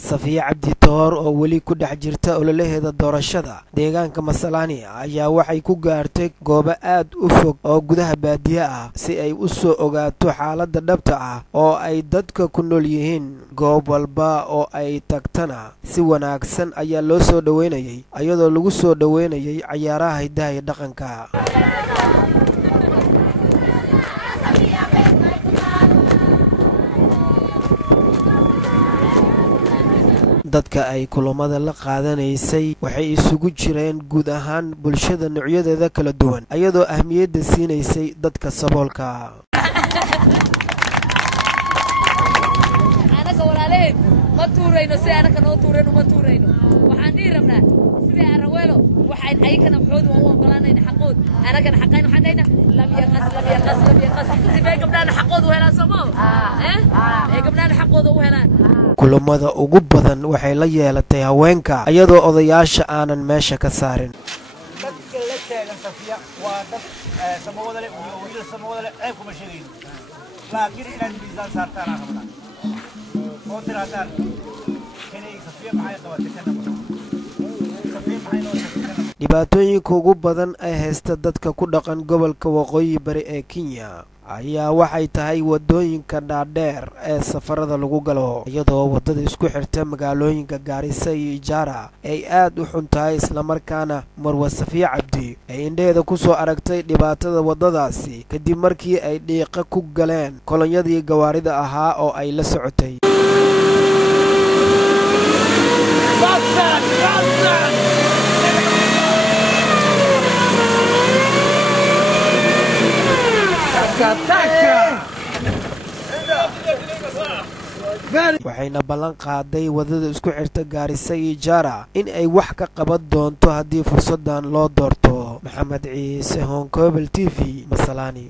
Sophia Abdinor oo weli ku dhex jirta ololaheeda doorashada deegaanka Masalani ayaa waxay ku gaartay goobo aad u fog oo gudaha baadiyaha ah si ay u soo ogaato xaaladda dhabta ah oo ay dadka ku nool yihiin. Goob walba oo ay tagtana si wanaagsan ayaa loo soo dhaweynayay iyadoo lagu soo dhaweynayay ciyaaraha hidaha iyo dhaqanka. dadka ay kulamada la qaadanaysay waxay isugu jireen guud ahaan bulshada noocyadeeda kala duwan iyadoo ahmiyadda siinaysay dadka saboolka. anaga walaalay ma tuurayno si anaga noo tuurayno ma tuurayno waxaan dhiirabnaa sidii araweelo waxaan ayagana xood oo ogolaanayna xaqood anagana xaqayna waxaan dhayna lam yaqas si bay gabdhaana xaqood u helaan Soomaa gabdhaana xaqood u helaan. kulamada ugu badan waxay la yeelatay haweenka iyadoo odayaasha aanan meesha ka saarin. dadka la taagan Sophia waa dad samawada leh oo wiil samawada leh ay kuma sheegeen laakiin inaad miisaan saartaan rabnaa oo tiraadaan inay Sophia maxay qabatay kana Sophia maxay noo sheegtay. dhibaatooyinka ugu badan ee haysta dadka ku dhaqan gobolka waqooyi bari ee Kenya ayaa waxay tahay wadooyinka dhaadheer ee safarada lagu galo iyadoo wadada isku xirta magaalooyinka Garissa iyo Ijara ay aad u xun tahay isla markaana Marwa Sophia Abdi ay indheeda ku soo aragtay dhibaatada wadadaasi kadib markii ay dhiiqa ku galeen kolonyadii gawaarida ahaa oo ay la socotay. waxayna ballan qaaday wadada isku xirta Garissa iyo Ijara in ay wax ka qaban doonto haddii fursadan loo doorto. Maxamed Ciise, Hong Kong TV, Masalani.